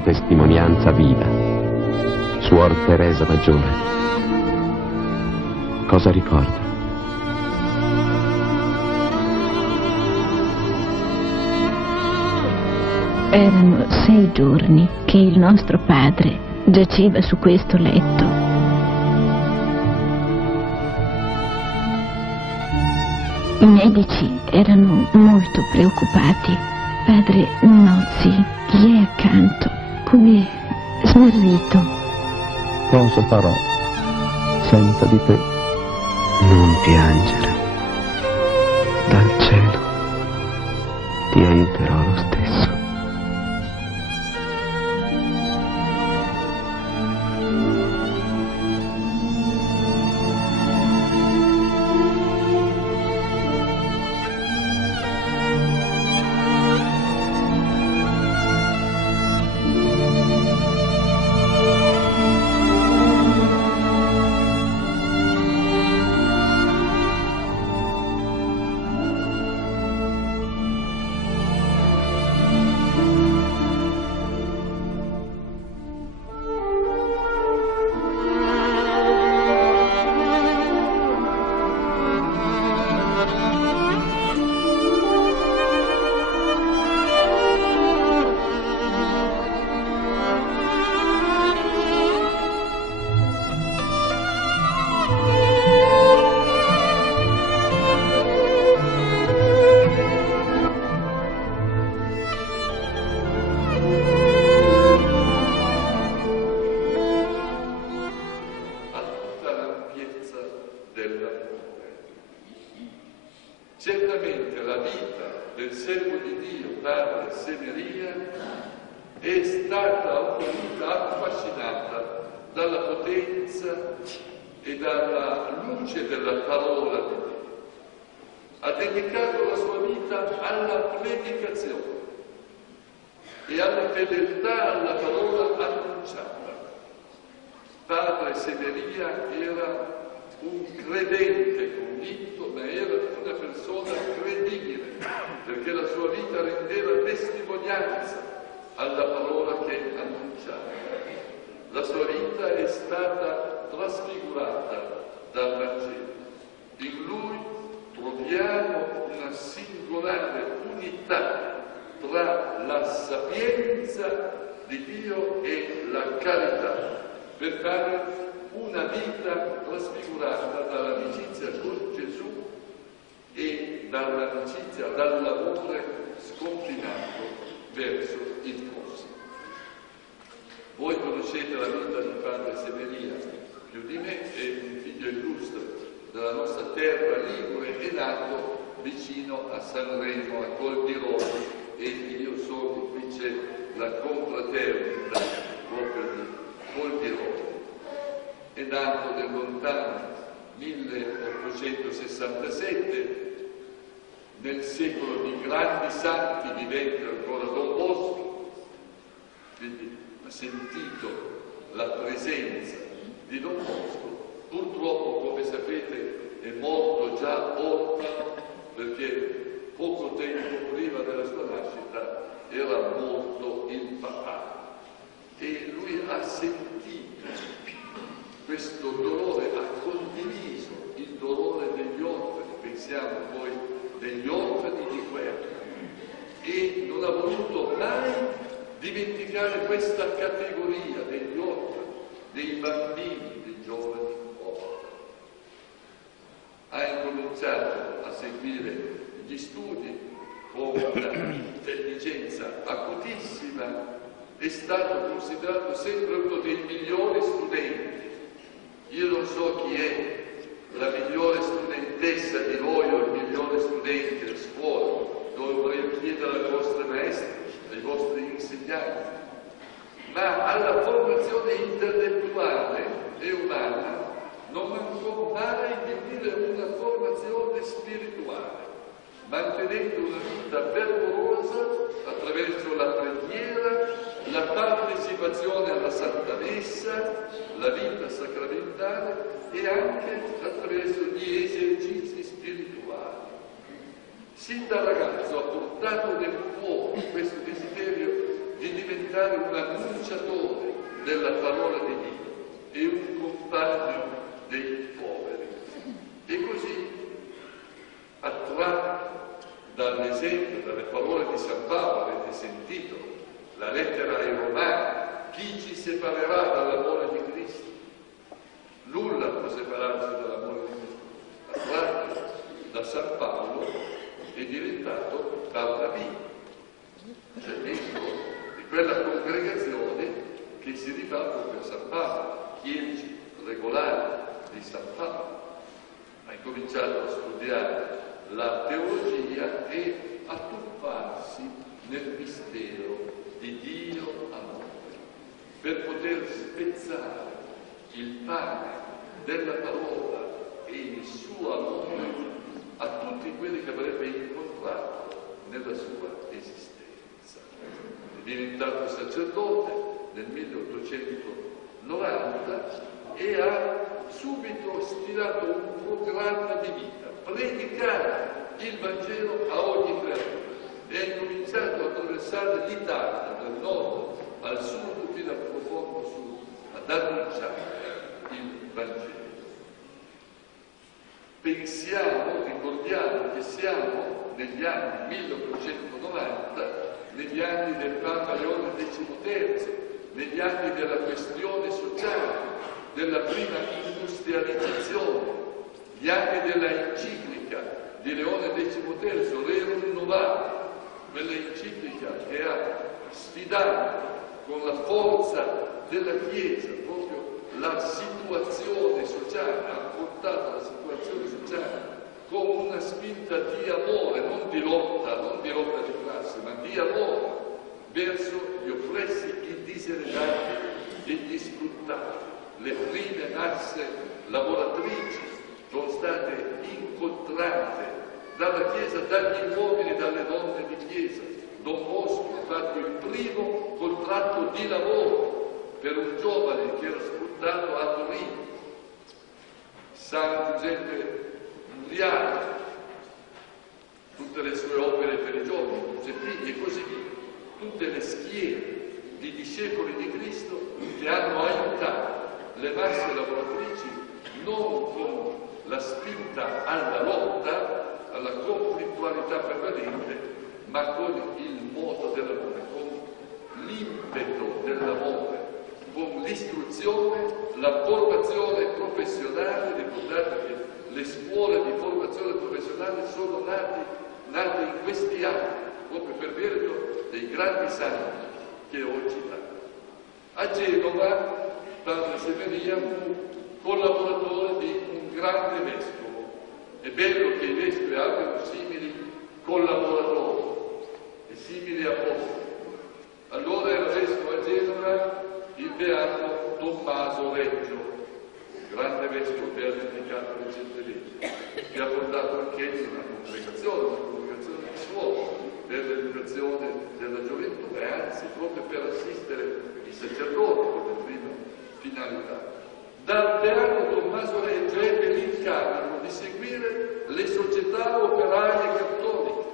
una testimonianza viva. Suor Teresa Maggiore, cosa ricorda? Erano 6 giorni che il nostro padre giaceva su questo letto. I medici erano molto preoccupati. Padre Nozzi gli è accanto, come smarrito. Cosa farò senza di te? Non piangere. Dal cielo ti aiuterò lo stesso. Certamente la vita del servo di Dio, padre Semeria, è stata una vita affascinata dalla potenza e dalla luce della parola di Dio. Ha dedicato la sua vita alla predicazione e alla fedeltà alla parola annunciata. Padre Semeria era un credente convinto, ma era una persona credibile, perché la sua vita rendeva testimonianza alla parola che annunciava. La sua vita è stata trasfigurata dal Vangelo. In lui troviamo una singolare unità tra la sapienza di Dio e la carità, per fare una vita trasfigurata dall'amicizia con Gesù e dall'amicizia, dall'amore sconfinato verso il prossimo. Voi conoscete la vita di padre Semeria più di me, è un figlio illustre della nostra terra ligure, è nato vicino a Sanremo, a Col di Roma, e io sono, qui c'è la confraternita proprio di Col di Roma. È nato nel lontano 1867, nel secolo di grandi santi vivente ancora Don Bosco, quindi ha sentito la presenza di Don Bosco. Purtroppo, come sapete, è morto già perché poco tempo prima della sua nascita era morto il papà, e lui ha sentito questo dolore, ha condiviso il dolore degli orfani, pensiamo poi degli orfani di guerra, e non ha voluto mai dimenticare questa categoria degli orfani, dei bambini, dei giovani orfani. Ha incominciato a seguire gli studi con un'intelligenza acutissima, è stato considerato sempre uno dei migliori studenti. Io non so chi è la migliore studentessa di voi o il migliore studente a scuola, dovrei chiedere ai vostri maestri, ai vostri insegnanti, ma alla formazione intellettuale e umana non mancò mai di unire una formazione spirituale, mantenendo una vita fervorosa attraverso la preghiera, la partecipazione alla Santa Messa, la vita sacramentale e anche attraverso gli esercizi spirituali. Sin da ragazzo ha portato nel cuore questo desiderio di diventare diventare un annunciatore della parola di Dio e un compagno dei poveri. E così, attratto dall'esempio, dalle parole di San Paolo, avete sentito la lettera ai Romani, chi ci separerà dall'amore di Cristo? Nulla può separarci dall'amore di Cristo. Attratto da San Paolo è diventato tal Rabino, cioè membro di quella congregazione che si rifà proprio a San Paolo, chierici regolari di San Paolo. Ha incominciato a studiare la teologia e a tuffarsi nel mistero di Dio amore, per poter spezzare il pane della parola e il suo amore a tutti quelli che avrebbe incontrato nella sua esistenza. È diventato sacerdote nel 1890 e ha subito stilato un programma di vita, predicare il Vangelo a ogni creatura, e ha incominciato a attraversare l'Italia dal nord al sud fino al profondo sud ad annunciare il Vangelo. Pensiamo, ricordiamo che siamo negli anni 1890, negli anni del Papa Leone XIII, negli anni della questione sociale, della prima industrializzazione, gli anni della enciclica di Leone XIII, Rerum Novarum, quella enciclica che ha sfidato con la forza della Chiesa proprio la situazione sociale, ha portato la situazione sociale con una spinta di amore, non di lotta di classe, ma di amore verso gli oppressi, i diseredati e gli sfruttati. Le prime masse lavoratrici sono state incontrate dalla Chiesa, dagli uomini e dalle donne di Chiesa. Don Bosco ha fatto il primo contratto di lavoro per un giovane che era sfruttato a Torino. San Giuseppe Muriano, tutte le sue opere per i giovani, Giuseppini e così via, tutte le schiere di discepoli di Cristo che hanno aiutato le masse lavoratrici non con la spinta alla lotta, alla conflittualità permanente, ma con il moto dell'amore, con l'impeto dell'amore, con l'istruzione, la formazione professionale. Ricordate che le scuole di formazione professionale sono nate in questi anni, proprio per merito dei grandi santi che ho citato. A Genova Padre Severia fu collaboratore di un grande vescovo. È bello che i vescovi abbiano simili collaboratori e simili apostoli. Allora era vescovo a Genova il beato Tommaso Reggio, grande vescovo beatificato recentemente, che ha fondato anche una congregazione di suore per l'educazione della gioventù e anzi proprio per assistere i sacerdoti come prima finalità. Dal beato Tommaso Reggio ebbe l'incarico di seguire le società operaie cattoliche,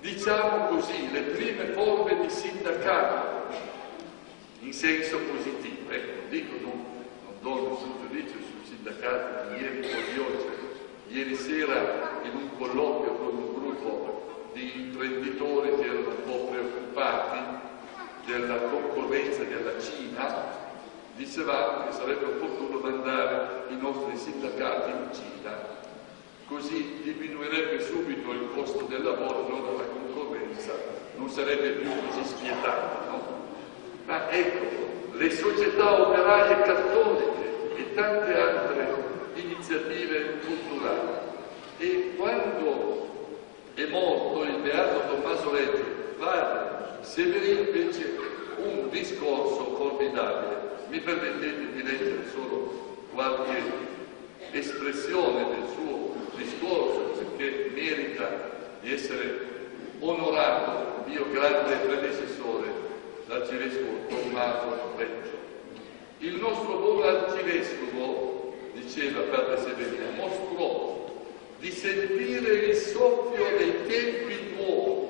diciamo così, le prime forme di sindacato in senso positivo. Ecco, non do nessun giudizio sul sindacato di ieri o di oggi. Ieri sera in un colloquio con un gruppo di imprenditori che erano un po' preoccupati della concorrenza della Cina, dicevamo che sarebbe opportuno mandare i nostri sindacati in Cina, così diminuirebbe subito il costo del lavoro, allora la concorrenza non sarebbe più così spietata, no? Ma ecco, le società operaie cattoliche e tante altre iniziative culturali. E quando è morto il beato Tommaso Reggio, padre Severino fece un discorso formidabile. Mi permettete di leggere solo qualche espressione del suo discorso, perché merita di essere onorato il mio grande predecessore, l'arcivescovo Tommaso Reggio. Il nostro buon arcivescovo, diceva padre Severino, mostrò di sentire il soffio dei tempi nuovi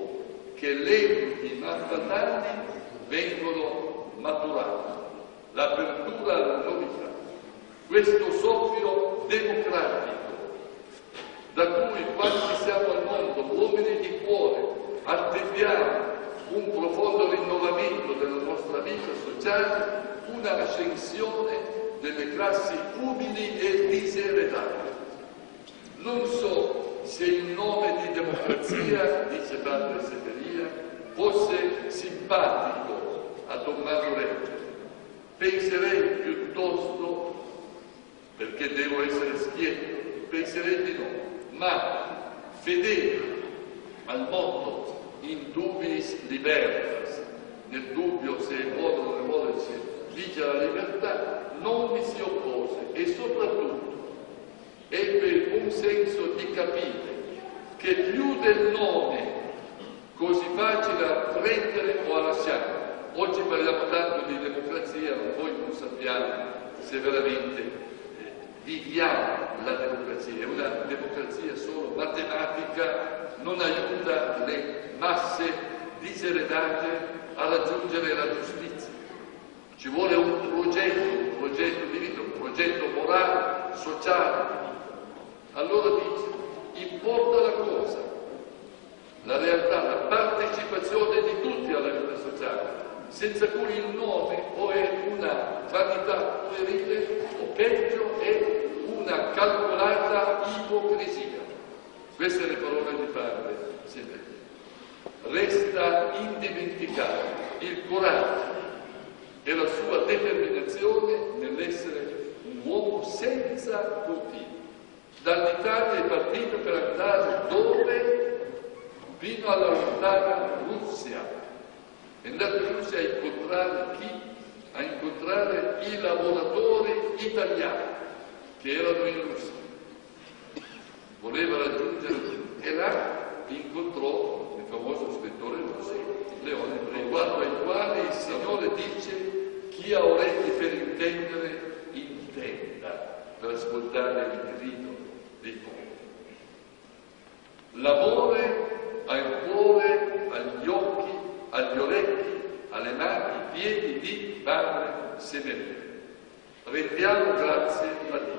che lenti ma fatali vengono maturati, l'apertura alla novità, questo soffio democratico da cui quanti siamo al mondo, uomini di cuore, attendiamo un profondo rinnovamento della nostra vita sociale, una ascensione delle classi umili e diseredate. Non so se il nome di democrazia, dice padre Semeria, fosse simpatico a Tommaso Renzi. Penserei piuttosto, perché devo essere schietto, penserei di no, ma fedele al motto in dubiis libertas, nel dubbio se è buono o non è buono, dice la libertà, non mi si oppose e soprattutto ebbe un senso di capire che più del nome così facile a prendere o a lasciare. Oggi parliamo tanto di democrazia, ma poi non sappiamo se veramente viviamo la democrazia. È una democrazia solo matematica, non aiuta le masse diseredate a raggiungere la giustizia. Ci vuole un progetto di vita, un progetto morale, sociale. Allora dice, importa la cosa, la realtà, la partecipazione di tutti alla vita sociale, senza cui il nome o è una vanità puerile o peggio è una calcolata ipocrisia. Queste sono le parole di padre Semeria. Resta indimenticato il coraggio e la sua determinazione nell'essere un uomo senza confini. Dall'Italia è partito per andare dove? Fino alla lontana Russia. È andato in Russia a incontrare chi? A incontrare i lavoratori italiani che erano in Russia. Voleva raggiungere e là incontrò il famoso scrittore russo, Leone, riguardo ai quali il Signore dice: chi ha orecchi per intendere, intenda, per ascoltare il grido dei popoli. L'amore al cuore, agli occhi, agli orecchi, alle mani, ai piedi di padre Semeria. Rendiamo grazie a Dio.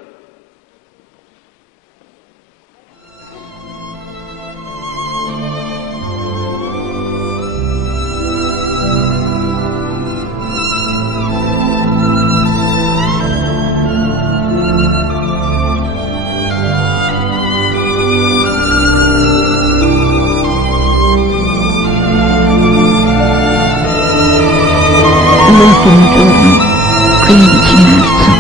L'ultimo giorno, 15 marzo,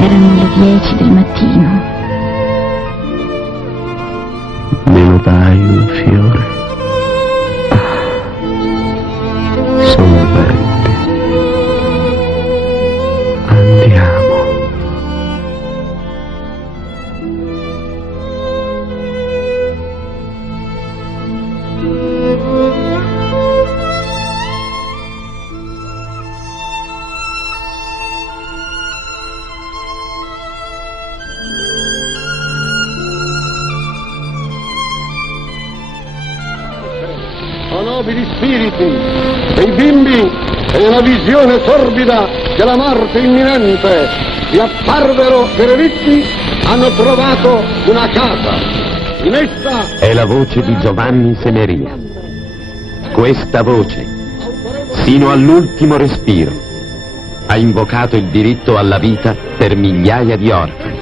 erano le 10 del mattino. Me lo dai un fiore? Sono verde. Andiamo. O nobili spiriti, dei bimbi e nella visione torbida della morte imminente vi apparvero derelitti, hanno trovato una casa. In essa È la voce di Giovanni Semeria. Questa voce, sino all'ultimo respiro, ha invocato il diritto alla vita per migliaia di orfani.